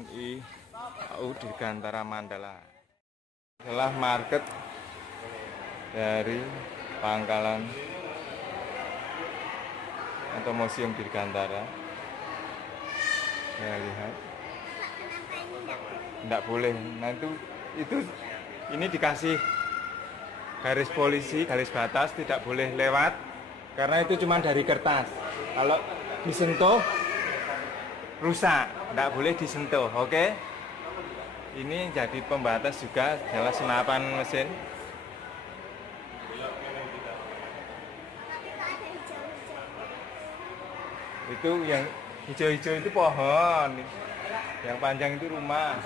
TNI AU Dirgantara Mandala. Adalah market dari pangkalan atau museum Dirgantara. Saya lihat tidak boleh. Nah itu ini dikasih garis polisi, garis batas, tidak boleh lewat karena itu cuma dari kertas. Kalau disentuh rusak, tidak boleh disentuh. Oke? Ini jadi pembatas juga adalah senapan mesin. Itu yang hijau-hijau itu pohon, yang panjang itu rumah.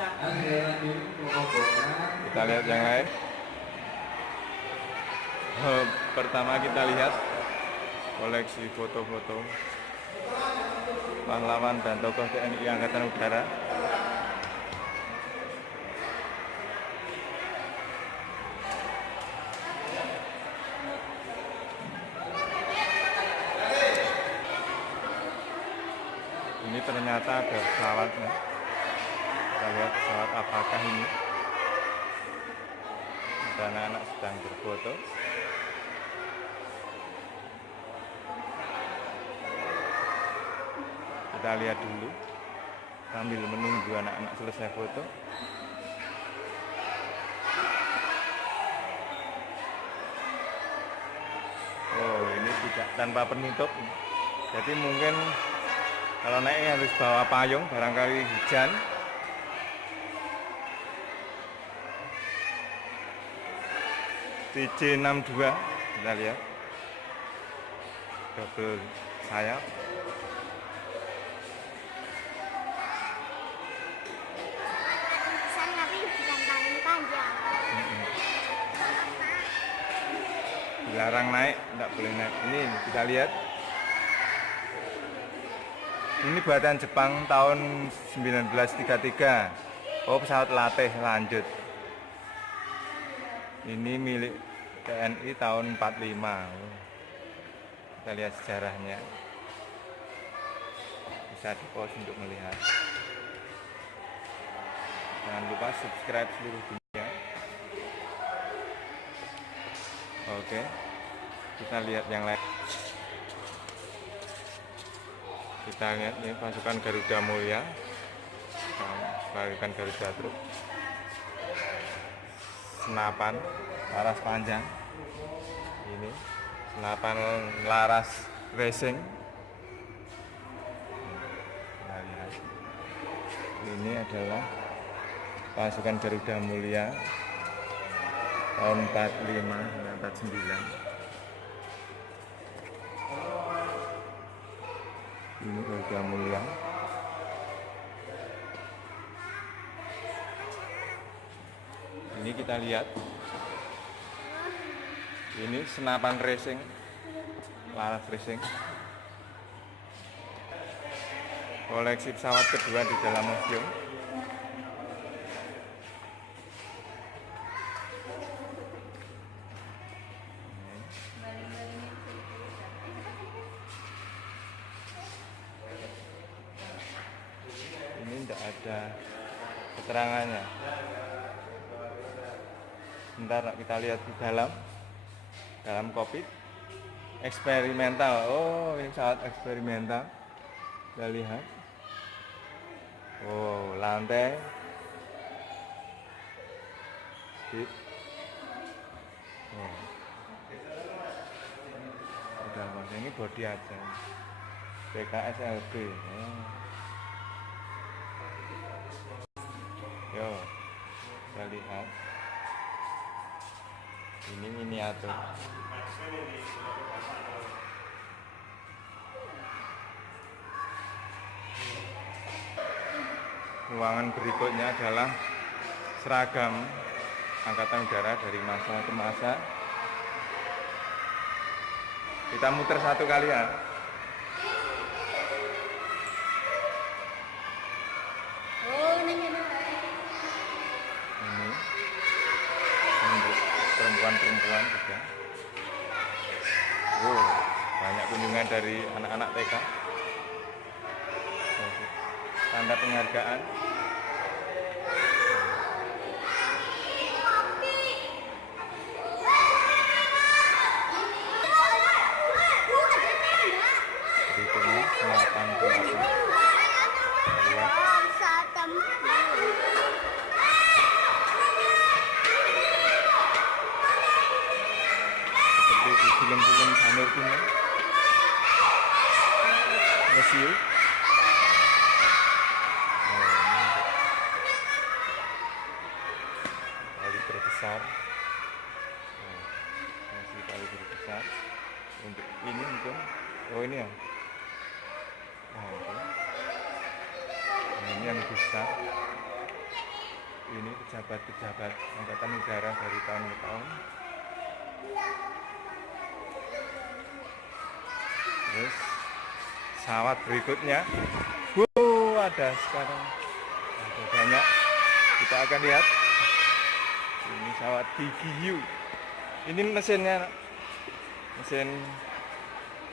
Kita lihat yang lain. Pertama kita lihat koleksi foto-foto pahlawan dan tokoh TNI Angkatan Udara. Ini ternyata ada pesawatnya. Kita lihat pesawat apakah ini. Ada anak-anak sedang berfoto. Kita lihat dulu sambil menunggu anak-anak selesai foto. Oh, ini tidak tanpa penutup. Jadi mungkin kalau naik harus bawa payung, barangkali hujan. TJ62 kita lihat, double sayap. Tapi bukan paling panjang. Dilarang naik, tidak boleh naik. Ini kita lihat. Ini buatan Jepang tahun 1933. Oh, pesawat latih lanjut. Ini milik TNI tahun 45. Oh. Kita lihat sejarahnya. Bisa di-pause untuk melihat. Jangan lupa subscribe seluruh dunia. Oke. Kita lihat yang lain. Kita lihat ini pasukan Garuda Mulia, pasukan Garuda Truk, senapan laras panjang, ini senapan laras racing. Kita lihat. Ini adalah pasukan Garuda Mulia tahun 45 hingga 49. Ini Garuda Mulia. Ini kita lihat. Ini senapan racing, laras racing. Koleksi pesawat kedua di dalam museum. Ini tidak ada keterangannya. Bentar kita lihat di dalam kokpit eksperimental. Oh, ini pesawat eksperimental. Kita lihat. Oh, lantai. Sip. Oh. Udah mas, ini bodi aja. PKSLB. Oh. Yo, kita lihat. Ini miniatur. Ruangan berikutnya adalah seragam Angkatan Udara dari masa ke masa. Kita muter satu kali ya. Ini untuk perempuan-perempuan juga. Wow, banyak kunjungan dari anak-anak TK. Tanda penghargaan film. Seperti di film-film Sanur kuno. Mesiu. Kali terbesar. Masih kali terbesar. Untuk ini mungkin. Oh ini ya. Nah, ini yang besar. Ini pejabat-pejabat angkatan udara dari tahun ke tahun. Terus pesawat berikutnya, ada sekarang, ada banyak. Kita akan lihat. Ini pesawat Gigiyu. Ini mesinnya, mesin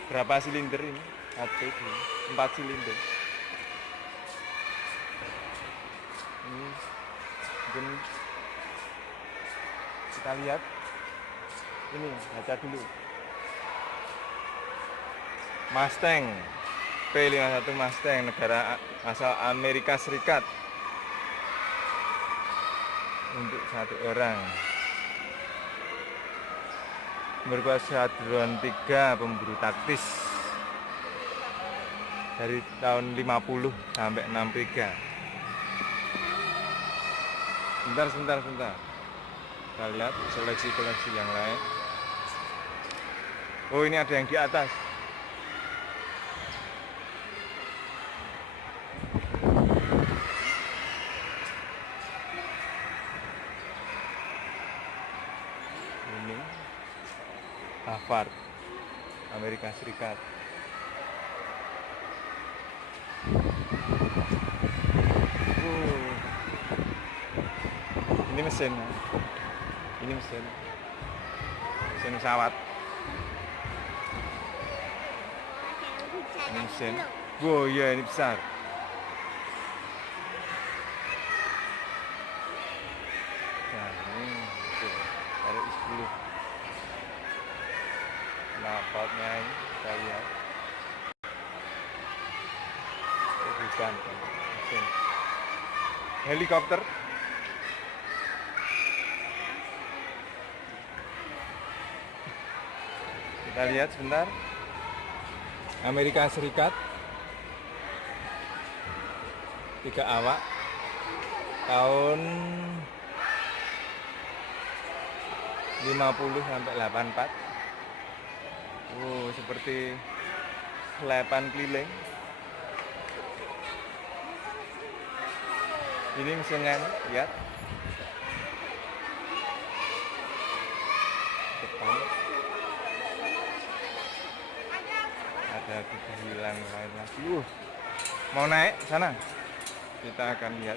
berapa silinder ini? 4 silinder. Ini mungkin kita lihat. Ini baca dulu. Mustang P51 Mustang, negara asal Amerika Serikat, untuk 1 orang. Merupakan Skuadron 3 pemburu taktis dari tahun 50 sampai 63. Sebentar. Kita lihat koleksi-koleksi yang lain. Oh, ini ada yang di atas. Ini Harvard, Amerika Serikat. Ini mesin. Ini mesin pesawat. Ini mesin. Wow, iya ini besar. Nah, ini ada 10. Knalpotnya ini kita lihat. Oh, bukan, mesin. Helikopter. Kita lihat sebentar. Amerika Serikat, 3 awak, tahun 50 sampai 84. Seperti selepan keliling. Ini mesinnya, lihat. Depan. Ada hilang lain lagi. Mau naik sana? Kita akan lihat.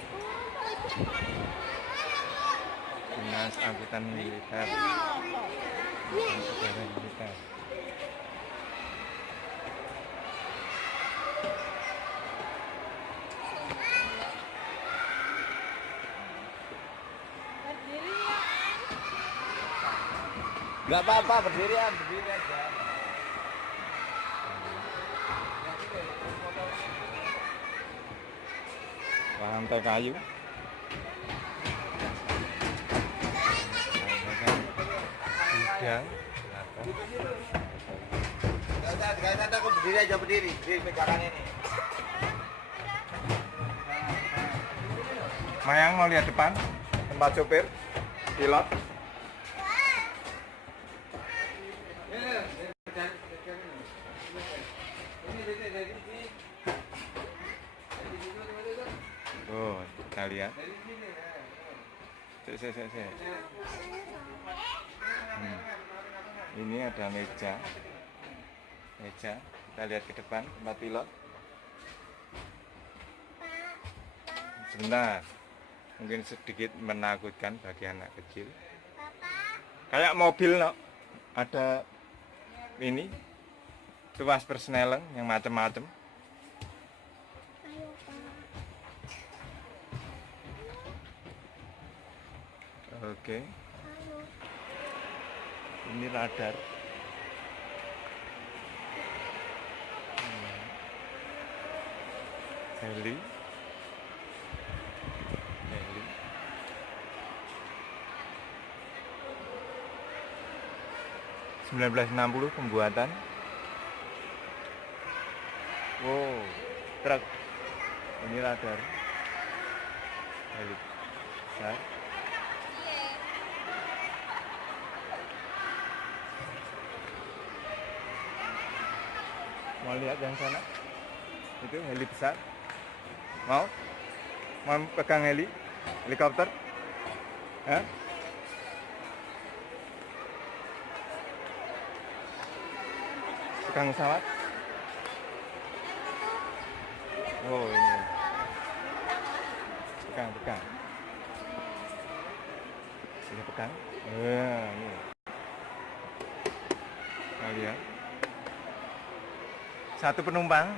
Dinas Angkutan Militer. Udara militer. Enggak apa-apa, berdiri aja. Lantai kayu. Gudang. Enggak ada, berdiri aja, berdiri pegangan ini. Mayang mau lihat depan, tempat sopir, pilot. Kita lihat. Ini ada meja. Kita lihat ke depan tempat pilot. Sebentar. Mungkin sedikit menakutkan bagi anak kecil. Kayak mobil, no. Ada ini tuas persneleng yang macam-macam. Oke. Ini radar. Heli. 1960 pembuatan. Wow, truk. Ini radar. Heli besar. Mau lihat yang sana? Itu heli besar. Mau? Mau pegang helikopter? Hah? Pegang pesawat? Oh ini. Pegang. Bisa pegang? Ini. Nah, lihat. Satu penumpang.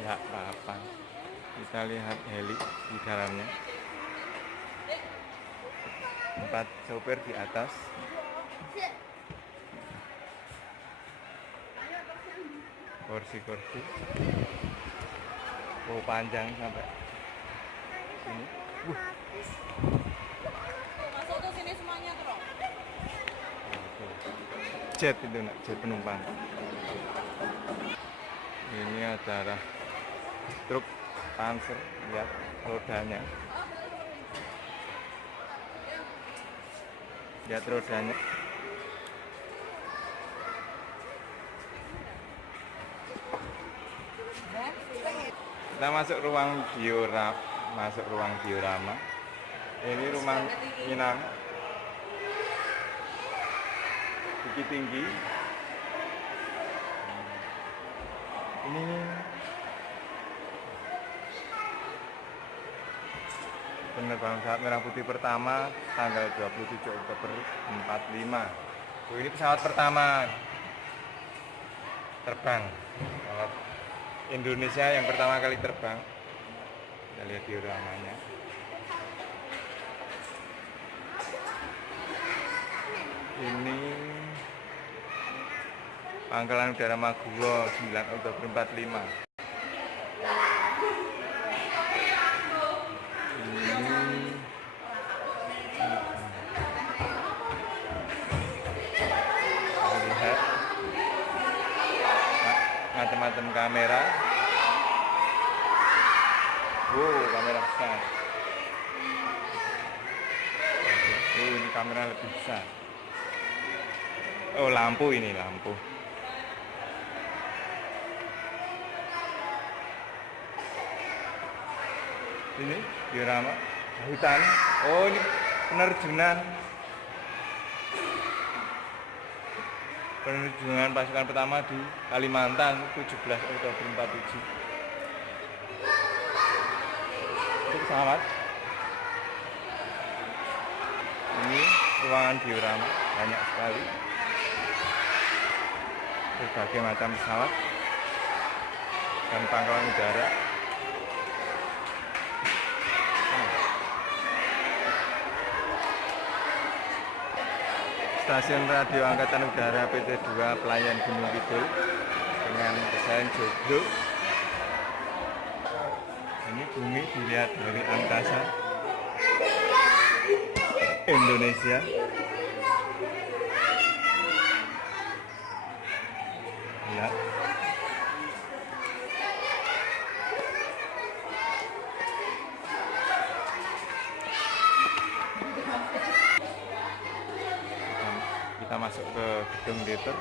Enggak apa-apa. Kita lihat heli di dalamnya. 4 sopir di atas. Kursi-kursi. Oh, panjang sampai sini. Masuk ke sini semuanya terus. Jet itu nak, jet penumpang. Ini adalah truk Panzer, lihat rodanya. Lihat rodanya. Kita masuk ruang diorama. Ini rumah Minang. Bukit Tinggi. Ini penerbangan pesawat merah putih pertama tanggal 27 Oktober 45. Ini pesawat pertama terbang. Pesawat Indonesia yang pertama kali terbang. Kita lihat dioramanya. Ini Pangkalan Udara Maguwo 9 Oktober 45. Lihat macam-macam kamera. Kamera besar. Ini kamera lebih besar. Oh, lampu ini, lampu. Ini diorama hutan. Oh, ini penerjunan. Penerjunan pasukan pertama di Kalimantan 17 Oktober 47. Itu pesawat. Ini ruangan diorama, banyak sekali. Berbagai macam pesawat dan pangkalan udara. Stasiun Radio Angkatan Udara PT-2 Pelayan Gunung Kidul dengan desain joglo. Ini bumi dilihat dari angkasa Indonesia. Lihat. Kita masuk ke gedung Deter.